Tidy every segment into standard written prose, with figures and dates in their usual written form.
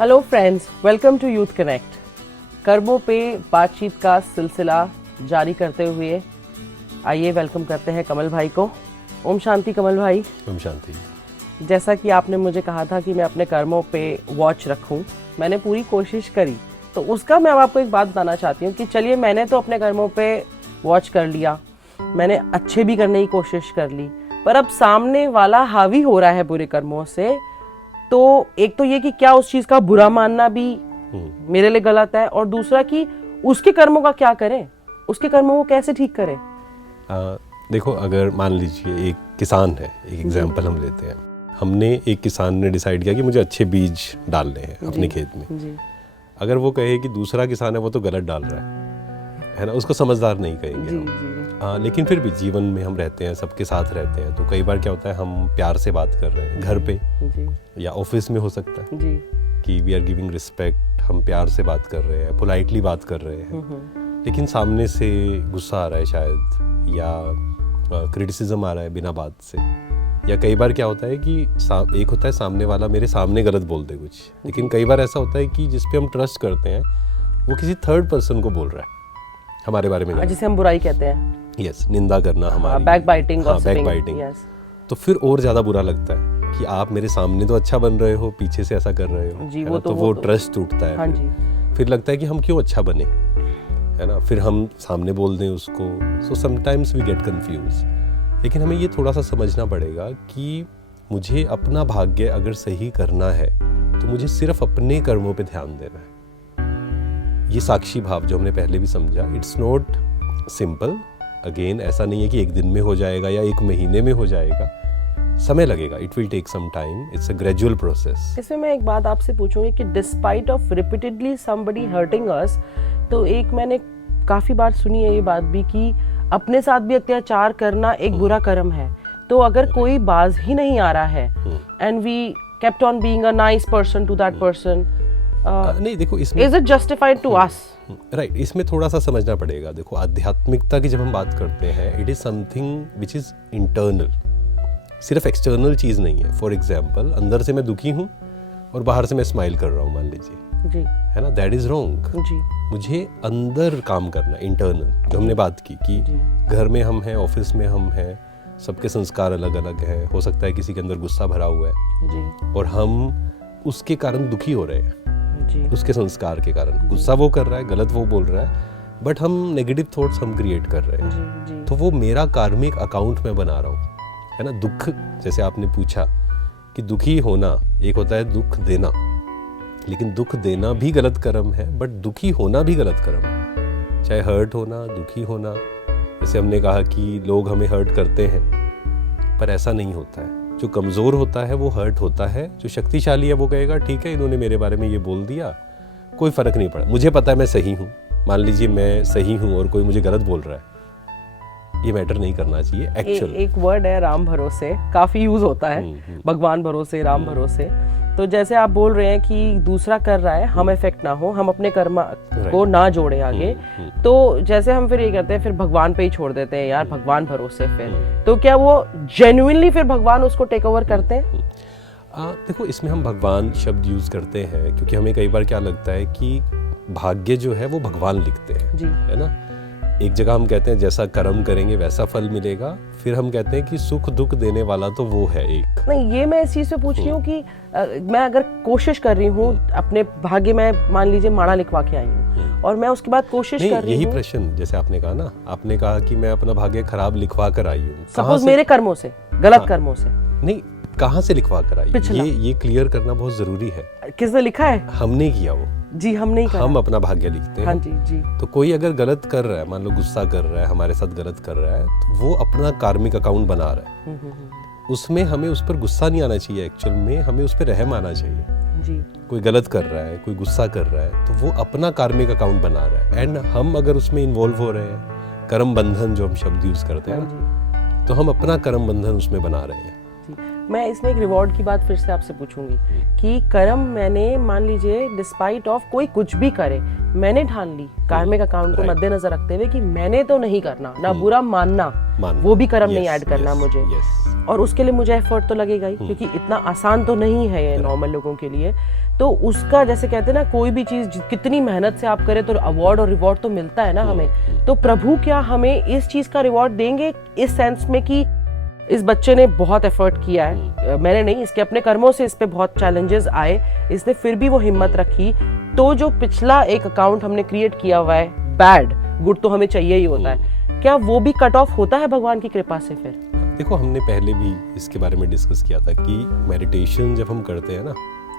Hello friends, welcome to youth connect. कर्मों पे बातचीत का सिलसिला जारी करते हुए आइए वेलकम करते हैं कमल भाई को। ओम शांति कमल भाई। ओम शांति। जैसा कि आपने मुझे कहा था कि मैं अपने कर्मों पे वॉच रखूं, मैंने पूरी कोशिश करी। तो उसका मैं अब आपको एक बात बताना चाहती हूँ कि चलिए मैंने तो अपने कर्मों पे वॉच कर लिया, मैंने अच्छे भी करने की कोशिश कर ली, पर अब सामने वाला हावी हो रहा है बुरे कर्मों से। तो एक तो ये कि क्या उस चीज का बुरा मानना भी मेरे लिए गलत है, और दूसरा कि उसके कर्मों का क्या करें, उसके कर्मों को कैसे ठीक करें। देखो, अगर मान लीजिए एक किसान है, एक एग्जांपल हम लेते हैं। हमने एक किसान ने डिसाइड किया कि मुझे अच्छे बीज डालने हैं अपने खेत में जी। अगर वो कहे कि दूसरा किसान है वो तो गलत डाल रहा है ना, उसको समझदार नहीं कहेंगे हम। लेकिन फिर भी जीवन में हम रहते हैं, सबके साथ रहते हैं, तो कई बार क्या होता है हम प्यार से बात कर रहे हैं घर पे जी। या ऑफिस में हो सकता है जी। कि वी आर गिविंग रिस्पेक्ट, हम प्यार से बात कर रहे हैं, पोलाइटली बात कर रहे हैं, लेकिन सामने से गुस्सा आ रहा है शायद, या क्रिटिसिज्म आ रहा है बिना बात से। या कई बार क्या होता है कि एक होता है सामने वाला मेरे सामने गलत बोल दे कुछ, लेकिन कई बार ऐसा होता है कि जिस पे हम ट्रस्ट करते हैं वो किसी थर्ड पर्सन को बोल रहा है हमारे बारे में, जिसे हम बुराई कहते हैं। यस, निंदा करना हमारी, बैक बाइटिंग। तो फिर और ज्यादा बुरा लगता है कि आप मेरे सामने तो अच्छा बन रहे हो, पीछे से ऐसा कर रहे हो जी, वो ट्रस्ट टूटता है। हाँ जी। फिर लगता है कि हम क्यों अच्छा बने, है ना, फिर हम सामने बोल दें उसको। So sometimes we get confuse. लेकिन हमें ये थोड़ा सा समझना पड़ेगा कि मुझे अपना भाग्य अगर सही करना है तो मुझे सिर्फ अपने कर्मों पे ध्यान देना है। ये साक्षी भाव जो हमने पहले भी समझा, इट्स नॉट सिंपल। अगेन ऐसा नहीं है कि एक दिन में हो जाएगा या एक महीने में हो जाएगा, समय लगेगा, it will take some time, it's a gradual process. इसमें मैं एक बात आपसे पूछूंगी कि despite of repeatedly somebody hurting us, तो एक मैंने काफी बार सुनी है ये बात भी कि अपने साथ भी अत्याचार करना एक बुरा कर्म है। तो अगर कोई बाज ही नहीं आ रहा है and we kept on being a nice person to that person, नहीं देखो इसमें is it justified to us? Right, इसमें थोड़ा सा समझना पड़ेगा। देखो, आध्यात्मिकता की जब हम बात करते हैं, it is something which is internal, सिर्फ एक्सटर्नल चीज नहीं है। फॉर एग्जाम्पल, अंदर से मैं दुखी हूँ और बाहर से मैं स्माइल कर रहा हूँ, मान लीजिए जी, है ना, दैट इज रॉन्ग जी। मुझे अंदर काम करना, इंटरनल, जो हमने बात की कि घर में हम हैं, ऑफिस में हम हैं, सबके संस्कार अलग अलग हैं। हो सकता है किसी के अंदर गुस्सा भरा हुआ है जी, और हम उसके कारण दुखी हो रहे हैं जी। उसके संस्कार के कारण गुस्सा वो कर रहा है, गलत वो बोल रहा है, बट हम नेगेटिव थॉट्स हम क्रिएट कर रहे हैं जी, जी। तो वो मेरा कार्मिक अकाउंट में बना रहा हूँ, है ना। दुख, जैसे आपने पूछा कि दुखी होना, एक होता है दुख देना, लेकिन दुख देना भी गलत कर्म है, बट दुखी होना भी गलत कर्म है। चाहे हर्ट होना, दुखी होना, जैसे हमने कहा कि लोग हमें हर्ट करते हैं, पर ऐसा नहीं होता है। जो कमज़ोर होता है वो हर्ट होता है, जो शक्तिशाली है वो कहेगा ठीक है, इन्होंने मेरे बारे में ये बोल दिया, कोई फ़र्क नहीं पड़ा, मुझे पता है मैं सही हूँ। मान लीजिए मैं सही हूँ और कोई मुझे गलत बोल रहा है, ये मैटर नहीं करना चाहिए एक्चुअल। एक वर्ड है राम भरोसे, काफ़ी यूज़ होता है, भगवान भरोसे, राम भरोसे। तो जैसे आप बोल रहे हैं कि दूसरा कर रहा है, हम इफेक्ट ना हो, हम अपने कर्म को ना जोड़े आगे, तो जैसे हम फिर ये करते हैं, फिर भगवान पे ही छोड़ देते हैं, यार भगवान भरोसे। फिर तो क्या वो जेन्युइनली फिर भगवान उसको टेक ओवर करते हैं? देखो, इसमें हम भगवान शब्द यूज करते हैं क्योंकि हमें कई बार क्या लगता है कि भाग्य जो है वो भगवान लिखते हैं जी, है ना। एक जगह हम कहते हैं जैसा कर्म करेंगे वैसा फल मिलेगा, फिर हम कहते हैं कि सुख दुख देने वाला तो वो है एक। नहीं, ये मैं इस चीज से पूछ रही हूँ कि मैं अगर कोशिश कर रही हूँ अपने भाग्य में, मान लीजिए माड़ा लिखवा के आई हूँ और मैं उसके बाद कोशिश कर रही हूँ, यही प्रश्न जैसे आपने कहा ना, आपने कहा कि मैं अपना भाग्य खराब लिखवा कर आई हूँ, सपोज मेरे कर्मों से, गलत कर्मों से नहीं, कहाँ से लिखवा कर आई, ये क्लियर करना बहुत जरूरी है। किसने लिखा है? हमने किया वो जी, हम नहीं कर, हम अपना भाग्य लिखते हैं। हाँ जी जी। तो कोई अगर गलत कर रहा है, मान लो गुस्सा कर रहा है, हमारे साथ गलत कर रहा है, तो वो अपना कार्मिक अकाउंट बना रहा है। उसमें हमें उस पर गुस्सा नहीं आना चाहिए, एक्चुअल में हमें उस पर रहम आना चाहिए जी। कोई गलत कर रहा है, कोई गुस्सा कर रहा है, तो वो अपना कार्मिक अकाउंट बना रहा है, एंड हम अगर उसमें इन्वॉल्व हो रहे हैं, कर्म बंधन जो हम शब्द यूज करते हैं, तो हम अपना कर्म बंधन उसमें बना रहे हैं। मैं इसमें एक रिवॉर्ड की बात फिर से आपसे पूछूंगी कि कर्म मैंने मान लीजिए डिस्पाइट ऑफ कोई कुछ भी करे, मैंने ठान ली कार्मिक अकाउंट को मद्देनजर रखते हुए कि मैंने तो नहीं करना, ना बुरा मानना, वो भी कर्म नहीं ऐड करना मुझे, और उसके लिए मुझे एफर्ट तो लगेगा ही, क्योंकि इतना आसान तो नहीं है ये नॉर्मल लोगों के लिए। तो उसका जैसे कहते हैं ना, कोई भी चीज कितनी मेहनत से आप करें तो अवार्ड और रिवॉर्ड तो मिलता है ना हमें। तो प्रभु क्या हमें इस चीज का रिवॉर्ड देंगे, इस सेंस में कि इस बच्चे ने बहुत एफर्ट किया है, मैंने नहीं, इसके अपने कर्मों से इस पे बहुत चैलेंजेस आए, इसने फिर भी वो हिम्मत रखी, तो जो पिछला एक अकाउंट हमने क्रिएट किया हुआ है बैड, गुड तो हमें चाहिए ही होता है, क्या वो भी कट ऑफ होता है भगवान की कृपा से? फिर देखो, हमने पहले भी इसके बारे में डिस्कस किया था कि मेडिटेशन जब हम करते हैं ना,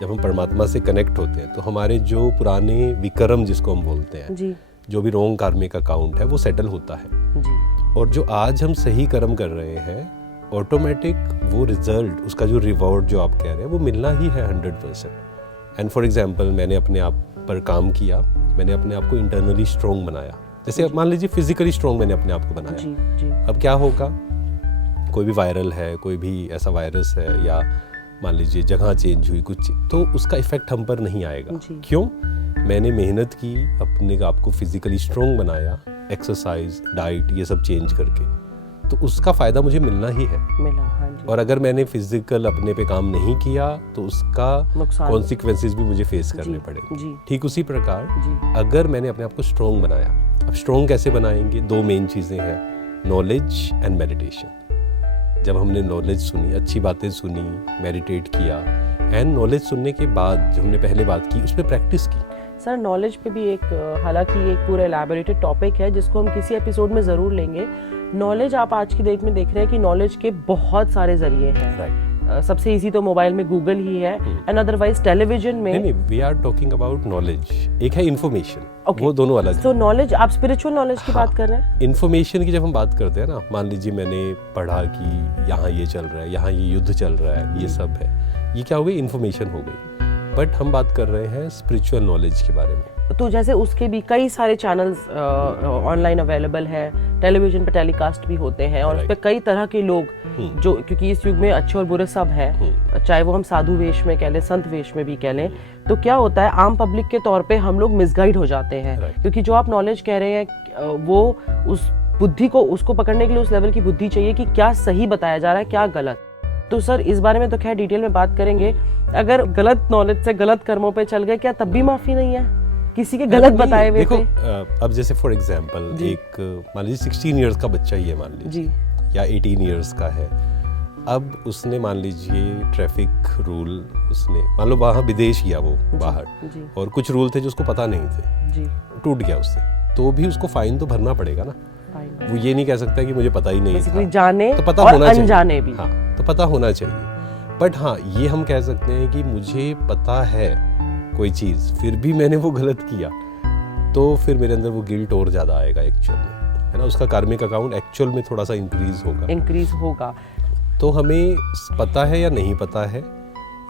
जब हम परमात्मा से कनेक्ट होते हैं, तो हमारे जो पुराने विक्रम जिसको हम बोलते हैं जी, जो भी रॉन्ग कार्मिक अकाउंट है वो सेटल होता है जी, और जो आज हम सही कर्म कर रहे हैं, ऑटोमेटिक वो रिजल्ट, उसका जो रिवॉर्ड जो आप कह रहे हैं वो मिलना ही है 100%। एंड फॉर एग्जांपल, मैंने अपने आप पर काम किया, मैंने अपने आप को इंटरनली स्ट्रॉन्ग बनाया, जैसे अब मान लीजिए फिजिकली स्ट्रॉन्ग मैंने अपने आप को बनाया। जी, जी, अब क्या होगा, कोई भी वायरल है, कोई भी ऐसा वायरस है, या मान लीजिए जगह चेंज हुई कुछ, तो उसका इफेक्ट हम पर नहीं आएगा। क्यों? मैंने मेहनत की, अपने आप को फिजिकली स्ट्रॉन्ग बनाया, एक्सरसाइज, डाइट, ये सब चेंज करके, तो उसका फ़ायदा मुझे मिलना ही है। मिला, हाँ जी। और अगर मैंने फिजिकल अपने पे काम नहीं किया तो उसका कॉन्सिक्वेंसेस भी मुझे फेस करने पड़ेंगे। ठीक उसी प्रकार अगर मैंने अपने आप को स्ट्रॉन्ग बनाया, अब स्ट्रॉन्ग कैसे बनाएंगे? दो मेन चीज़ें हैं, नॉलेज एंड मेडिटेशन। जब हमने नॉलेज सुनी, अच्छी बातें सुनी, मेडिटेट किया, एंड नॉलेज सुनने के बाद जो हमने पहले बात की उस पर प्रैक्टिस की। सर, नॉलेज पे भी एक, हालांकि एक पूरा एलैबोरेटेड टॉपिक है जिसको हम किसी एपिसोड में ज़रूर लेंगे। नॉलेज, आप आज की डेट में देख रहे हैं कि नॉलेज के बहुत सारे जरिए हैं। सबसे इजी तो मोबाइल में गूगल ही है, एंड अदरवाइज टेलीविजन में। नहीं, we are talking about knowledge, एक है इन्फॉर्मेशन, वो दोनों अलग। तो नॉलेज, आप स्पिरिचुअल नॉलेज की बात कर रहे हैं? इन्फॉर्मेशन की जब हम बात करते हैं ना, मान लीजिए मैंने पढ़ा कि यहाँ ये चल रहा है, यहाँ ये युद्ध चल रहा है, ये सब है, ये क्या हो गई? इन्फॉर्मेशन हो गई। बट हम बात कर रहे हैं स्पिरिचुअल नॉलेज के बारे में। तो जैसे उसके भी कई सारे चैनल्स ऑनलाइन अवेलेबल हैं, टेलीविजन पे टेलीकास्ट भी होते हैं, और उस पे कई तरह के लोग जो, क्योंकि इस युग में अच्छे और बुरे सब हैं, चाहे वो हम साधु वेश में कह लें, संत वेश में भी कह लें, तो क्या होता है, आम पब्लिक के तौर पे हम लोग मिसगाइड हो जाते हैं, क्योंकि जो आप नॉलेज कह रहे हैं वो उस बुद्धि को, उसको पकड़ने के लिए उस लेवल की बुद्धि चाहिए कि क्या सही बताया जा रहा है, क्या गलत। तो सर, इस बारे में तो खैर डिटेल में बात करेंगे। अगर गलत नॉलेज से गलत कर्मों पे चल गए, क्या तब भी माफी नहीं है किसी के गलत बताए हुए? देखो, अब जैसे फॉर एग्जांपल एक मान लीजिए 16 इयर्स का बच्चा ही है, मान लीजिए, या 18 इयर्स का है। अब उसने मान लीजिए ट्रैफिक रूल, उसने मान लो वहाँ विदेश गया वो बाहर, और कुछ रूल थे जो उसको पता नहीं थे, टूट गया उससे, तो भी उसको फाइन तो भरना पड़ेगा ना। वो ये नहीं कह सकता कि मुझे पता ही नहीं था, जाने तो पता और होना अनजाने भी। हाँ, तो पता होना चाहिए। बट हाँ, ये हम कह सकते हैं कि मुझे पता है कोई चीज़, फिर भी मैंने वो गलत किया, तो फिर मेरे अंदर वो गिल्ट और ज़्यादा आएगा एक्चुअल में, है ना। उसका कार्मिक अकाउंट एक्चुअल में थोड़ा सा इंक्रीज होगा। तो हमें पता है या नहीं पता है,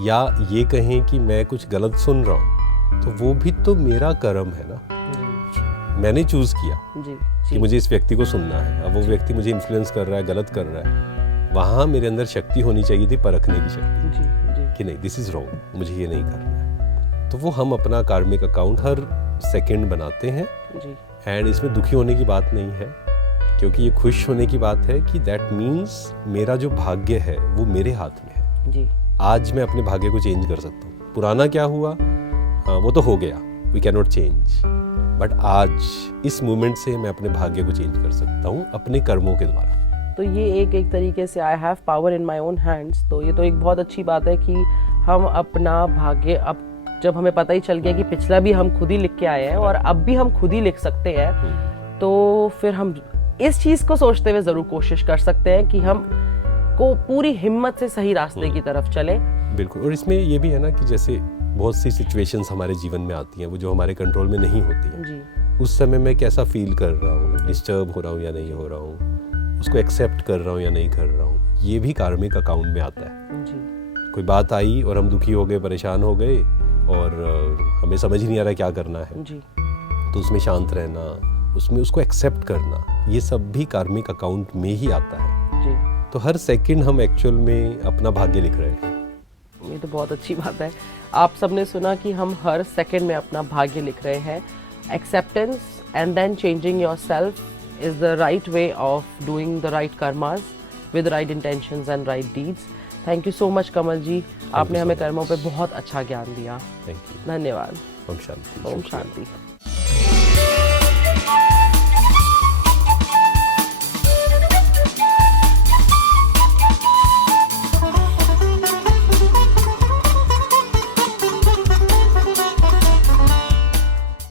या ये कहें कि मैं कुछ गलत सुन रहा हूँ, तो वो भी तो मेरा कर्म है ना। मैंने चूज़ किया कि मुझे इस व्यक्ति को सुनना है, अब वो व्यक्ति मुझे इन्फ्लुएंस कर रहा है, गलत कर रहा है, वहाँ मेरे अंदर शक्ति होनी चाहिए थी, परखने की शक्ति, कि नहीं, दिस इज़ रॉन्ग, मुझे ये नहीं करना है। तो वो हम अपना कार्मिक अकाउंट हर सेकंड बनाते हैं, एंड इसमें दुखी होने की बात नहीं है, क्योंकि ये खुश होने की बात है कि दैट मीन्स मेरा जो भाग्य है वो मेरे हाथ में है। आज मैं अपने भाग्य को चेंज कर सकता हूँ। पुराना क्या हुआ, वो तो हो गया, we can not change, but आज इस मोमेंट से मैं अपने भाग्य को चेंज कर सकता हूँ अपने कर्मों के द्वारा। तो ये एक तरीके से I have power in my own hands. तो ये तो एक बहुत अच्छी बात है कि हम अपना भाग्य, अब जब हमें पता ही चल गया कि पिछला भी हम खुद ही लिख के आए हैं और अब भी हम खुद ही लिख सकते हैं, तो फिर हम इस चीज़ को सोचते हुए ज़रूर कोशिश कर सकते हैं कि हम को पूरी हिम्मत से सही रास्ते की तरफ चलें। बिल्कुल। और इसमें ये भी है ना कि जैसे बहुत सी सिचुएशंस हमारे जीवन में आती हैं, वो जो हमारे कंट्रोल में नहीं होती हैं, उस समय मैं कैसा फील कर रहा हूँ, डिस्टर्ब हो रहा हूँ या नहीं हो रहा हूँ, उसको एक्सेप्ट कर रहा हूँ या नहीं कर रहा हूँ, ये भी कार्मिक अकाउंट में आता है। कोई बात आई और हम दुखी हो गए, परेशान हो गए, और हमें समझ ही नहीं आ रहा क्या करना है, तो उसमें शांत रहना, उसमें उसको एक्सेप्ट करना, ये सब भी कार्मिक अकाउंट में ही आता है। तो हर सेकंड हम एक्चुअल में अपना भाग्य लिख रहे हैं। ये तो बहुत अच्छी बात है। आप सबने सुना कि हम हर सेकंड में अपना भाग्य लिख रहे हैं। Acceptance and then changing yourself is the right way of doing the right karmas with right intentions and right deeds. Thank you so much Kamal ji, आपने हमें कर्मों पे बहुत अच्छा ज्ञान दिया। Thank you. धन्यवाद। ओम शांति। ओम शांति।